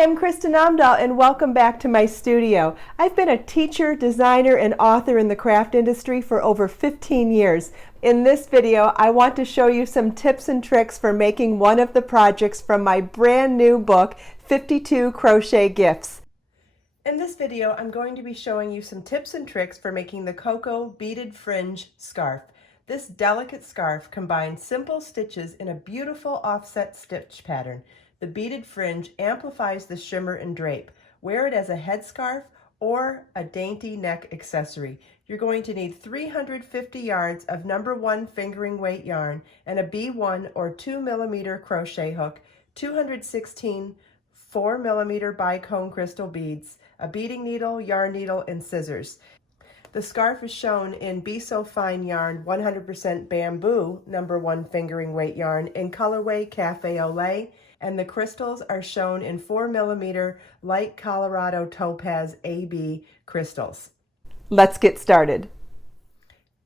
Hi, I'm Kristen Amdahl and welcome back to my studio. I've been a teacher, designer, and author in the craft industry for over 15 years. In this video, I want to show you some tips and tricks for making one of the projects from my brand new book, 52 Crochet Gifts. In this video, I'm going to be showing you some tips and tricks for making the Coco beaded fringe scarf. This delicate scarf combines simple stitches in a beautiful offset stitch pattern. The beaded fringe amplifies the shimmer and drape. Wear it as a headscarf or a dainty neck accessory. You're going to need 350 yards of number 1 fingering weight yarn and a B1 or 2mm crochet hook, 216 4mm bicone crystal beads, a beading needle, yarn needle, and scissors. The scarf is shown in Be So Fine yarn 100% bamboo number 1 fingering weight yarn in colorway Cafe au Lait, and the crystals are shown in 4mm light Colorado Topaz AB crystals. Let's get started.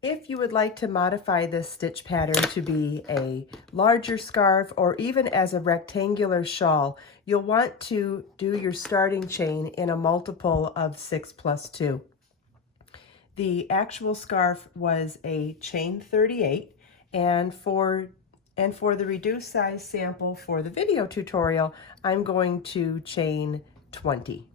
If you would like to modify this stitch pattern to be a larger scarf or even as a rectangular shawl, you'll want to do your starting chain in a multiple of 6 plus 2. The actual scarf was a chain 38, and for the reduced size sample for the video tutorial, I'm going to chain 20.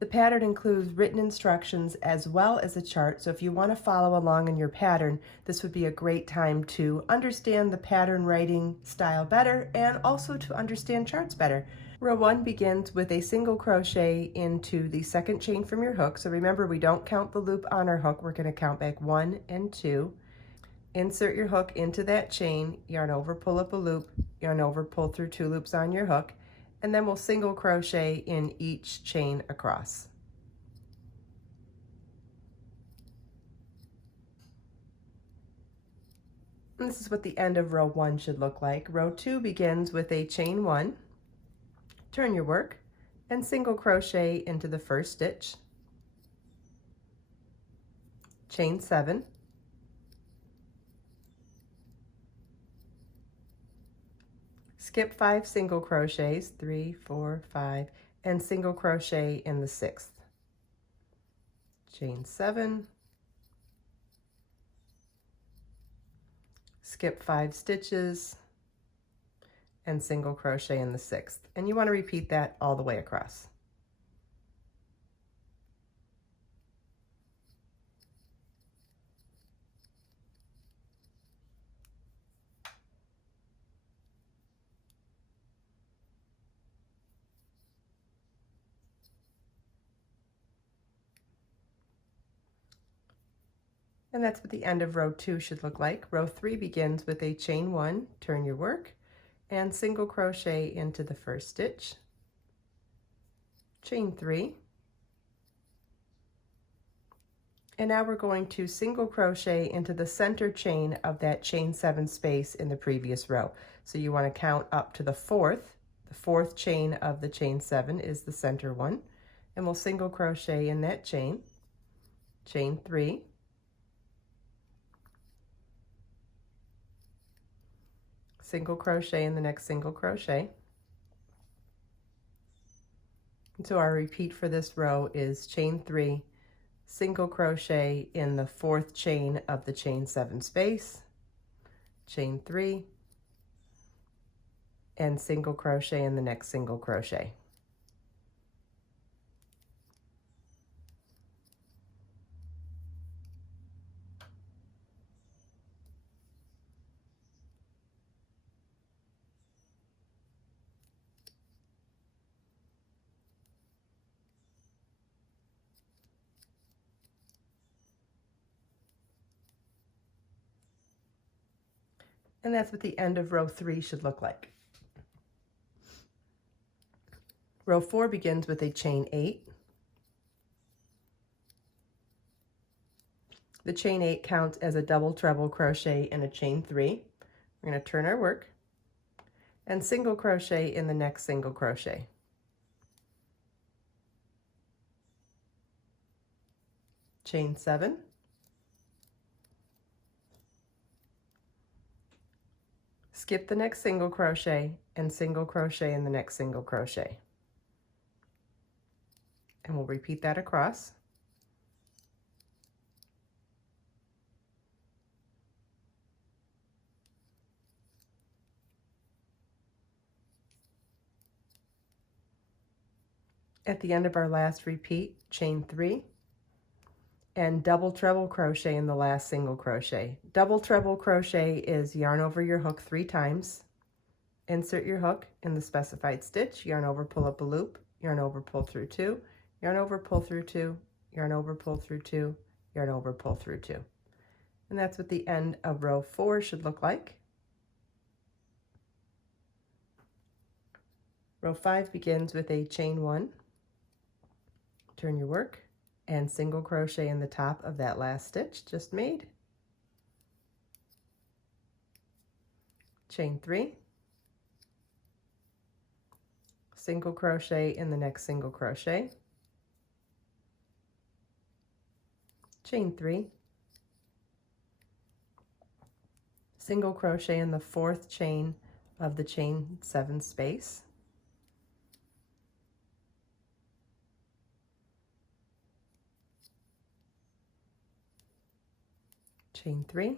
The pattern includes written instructions as well as a chart, so if you want to follow along in your pattern, this would be a great time to understand the pattern writing style better and also to understand charts better. Row 1 begins with a single crochet into the second chain from your hook. So remember, we don't count the loop on our hook. We're going to count back 1 and 2. Insert your hook into that chain, yarn over, pull up a loop, yarn over, pull through 2 loops on your hook, and then we'll single crochet in each chain across. And this is what the end of row 1 should look like. Row 2 begins with a chain 1. Turn your work and single crochet into the first stitch, chain 7, skip 5 single crochets, 3, 4, 5, and single crochet in the 6th, chain 7, skip 5 stitches, and single crochet in the 6th. And you want to repeat that all the way across. And that's what the end of row 2 should look like. Row 3 begins with a chain 1, turn your work, and single crochet into the first stitch, chain 3, and now we're going to single crochet into the center chain of that chain 7 space in the previous row. So you want to count up to the fourth chain of the chain 7 is the center one, and we'll single crochet in that chain, chain 3, single crochet in the next single crochet. And so our repeat for this row is chain 3, single crochet in the 4th chain of the chain 7 space, chain 3, and single crochet in the next single crochet. And that's what the end of row 3 should look like. Row 4 begins with a chain 8. The chain 8 counts as a double treble crochet in a chain 3. We're going to turn our work and single crochet in the next single crochet. Chain 7. Skip the next single crochet and single crochet in the next single crochet. and we'll repeat that across. At the end of our last repeat, chain 3 and double treble crochet in the last single crochet. Double treble crochet is yarn over your hook 3 times, insert your hook in the specified stitch, yarn over, pull up a loop, yarn over, pull through 2, yarn over, pull through 2, yarn over, pull through 2, yarn over, pull through 2. And that's what the end of row 4 should look like. Row 5 begins with a chain 1, turn your work, and single crochet in the top of that last stitch just made. Chain 3, single crochet in the next single crochet, chain 3, single crochet in the 4th chain of the chain 7 space, chain 3,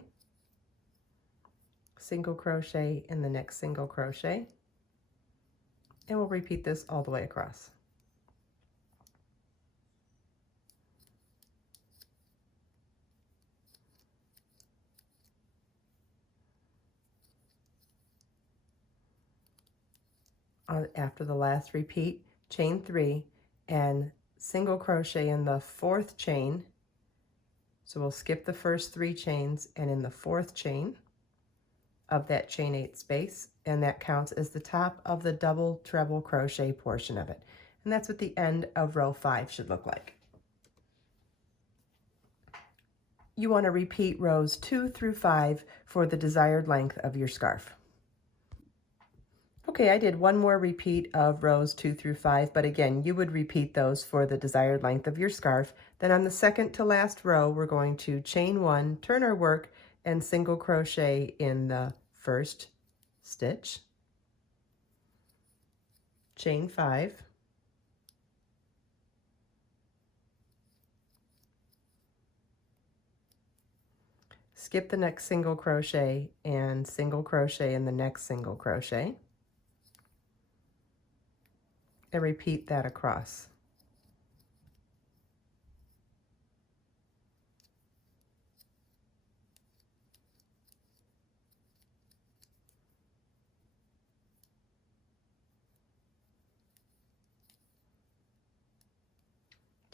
single crochet in the next single crochet, and we'll repeat this all the way across. After the last repeat, chain 3 and single crochet in the 4th chain. So we'll skip the first 3 chains, and in the 4th chain of that chain 8 space, and that counts as the top of the double treble crochet portion of it. And that's what the end of row 5 should look like. You want to repeat rows 2 through 5 for the desired length of your scarf. Okay, I did one more repeat of rows 2 through 5, but again, you would repeat those for the desired length of your scarf. Then on the second to last row, we're going to chain 1, turn our work, and single crochet in the first stitch, chain 5, skip the next single crochet and single crochet in the next single crochet, and repeat that across.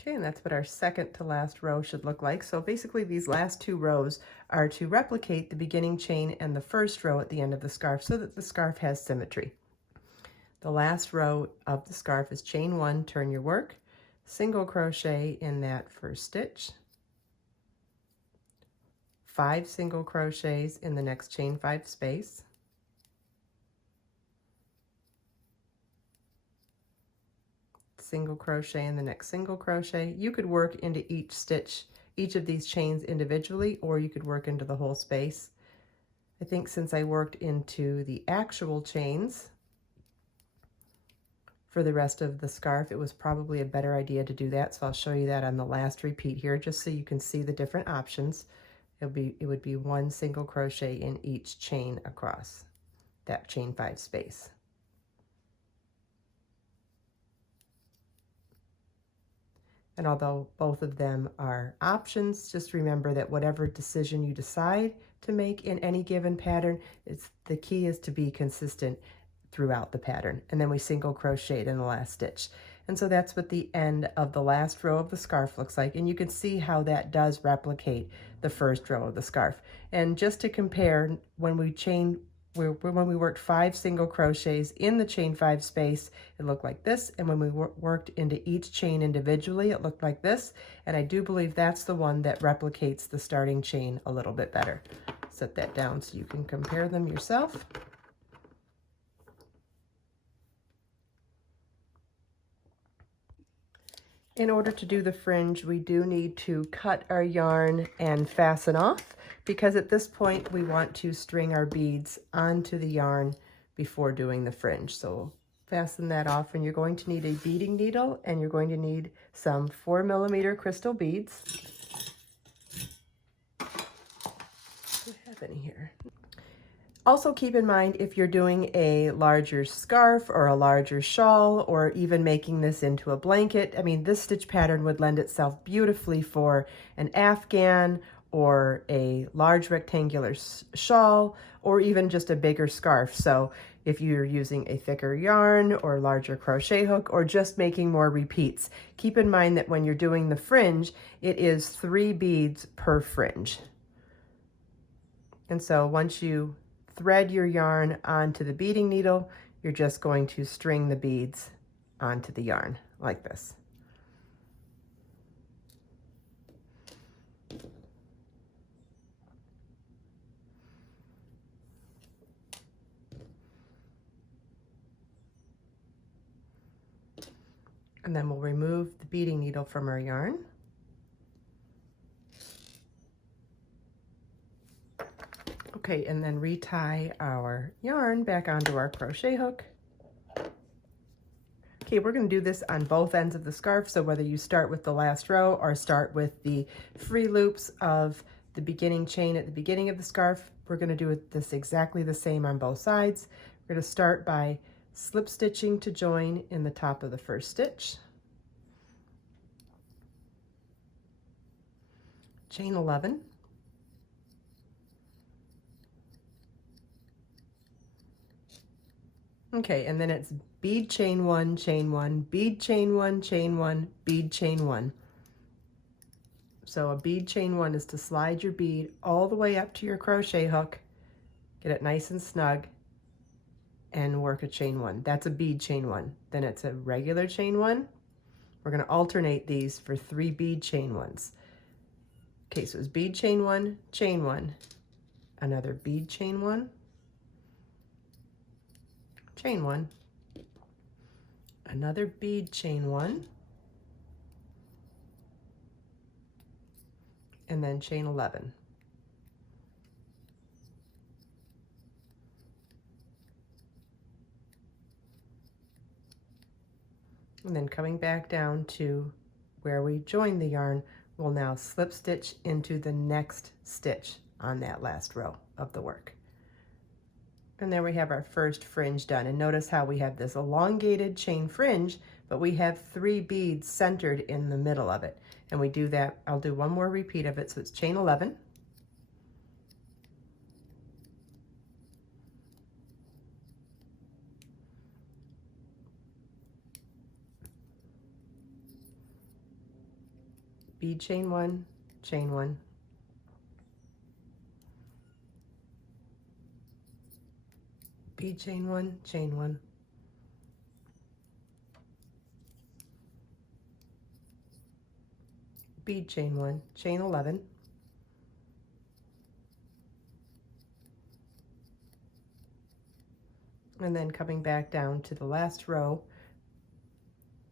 Okay, and that's what our second to last row should look like. So basically these last 2 rows are to replicate the beginning chain and the first row at the end of the scarf so that the scarf has symmetry. The last row of the scarf is chain 1, turn your work, single crochet in that first stitch, 5 single crochets in the next chain 5 space, single crochet in the next single crochet. You could work into each stitch, each of these chains individually, or you could work into the whole space. I think since I worked into the actual chains for the rest of the scarf, it was probably a better idea to do that. So I'll show you that on the last repeat here, just so you can see the different options. It would be 1 single crochet in each chain across that chain 5 space. And although both of them are options, just remember that whatever decision you decide to make in any given pattern, the key is to be consistent throughout the pattern. And then we single crocheted in the last stitch. And so that's what the end of the last row of the scarf looks like. And you can see how that does replicate the first row of the scarf. And just to compare, when we worked 5 single crochets in the chain 5 space, it looked like this. And when we worked into each chain individually, it looked like this. And I do believe that's the one that replicates the starting chain a little bit better. Set that down so you can compare them yourself. In order to do the fringe, we do need to cut our yarn and fasten off, because at this point we want to string our beads onto the yarn before doing the fringe. So fasten that off, and you're going to need a beading needle, and you're going to need some 4mm crystal beads. Do I have any here? Also keep in mind, if you're doing a larger scarf or a larger shawl, or even making this into a blanket, I mean, this stitch pattern would lend itself beautifully for an afghan or a large rectangular shawl, or even just a bigger scarf. So if you're using a thicker yarn or larger crochet hook, or just making more repeats, keep in mind that when you're doing the fringe, it is 3 beads per fringe. And so once you thread your yarn onto the beading needle, you're just going to string the beads onto the yarn like this. And then we'll remove the beading needle from our yarn. Okay, and then retie our yarn back onto our crochet hook. Okay, we're going to do this on both ends of the scarf, so whether you start with the last row or start with the free loops of the beginning chain at the beginning of the scarf, we're going to do this exactly the same on both sides. We're going to start by slip stitching to join in the top of the first stitch. Chain 11. Okay, and then it's bead chain 1, chain 1, bead chain 1, chain 1, bead chain 1. So a bead chain 1 is to slide your bead all the way up to your crochet hook, get it nice and snug, and work a chain 1. That's a bead chain 1. Then it's a regular chain 1. We're going to alternate these for 3 bead chain 1s. Okay, so it's bead chain 1, another bead chain 1, chain 1, another bead chain 1, and then chain 11. And then coming back down to where we joined the yarn, we'll now slip stitch into the next stitch on that last row of the work. And there we have our first fringe done. And notice how we have this elongated chain fringe, but we have 3 beads centered in the middle of it. And we do that, I'll do one more repeat of it. So it's chain 11. Bead chain 1, chain 1. Bead chain 1, chain 1. Bead chain 1, chain 11. And then coming back down to the last row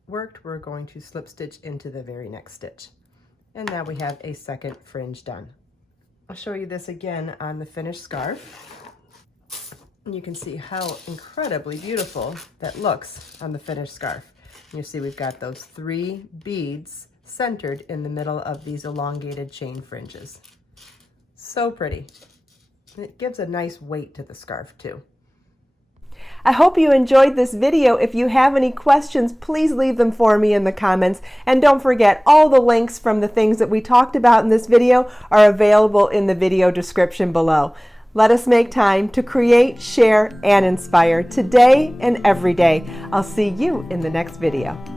worked, we're going to slip stitch into the very next stitch. And now we have a second fringe done. I'll show you this again on the finished scarf. And you can see how incredibly beautiful that looks on the finished scarf. You see we've got those 3 beads centered in the middle of these elongated chain fringes. So pretty. And it gives a nice weight to the scarf too. I hope you enjoyed this video. If you have any questions, please leave them for me in the comments. And don't forget, all the links from the things that we talked about in this video are available in the video description below. Let us make time to create, share, and inspire today and every day. I'll see you in the next video.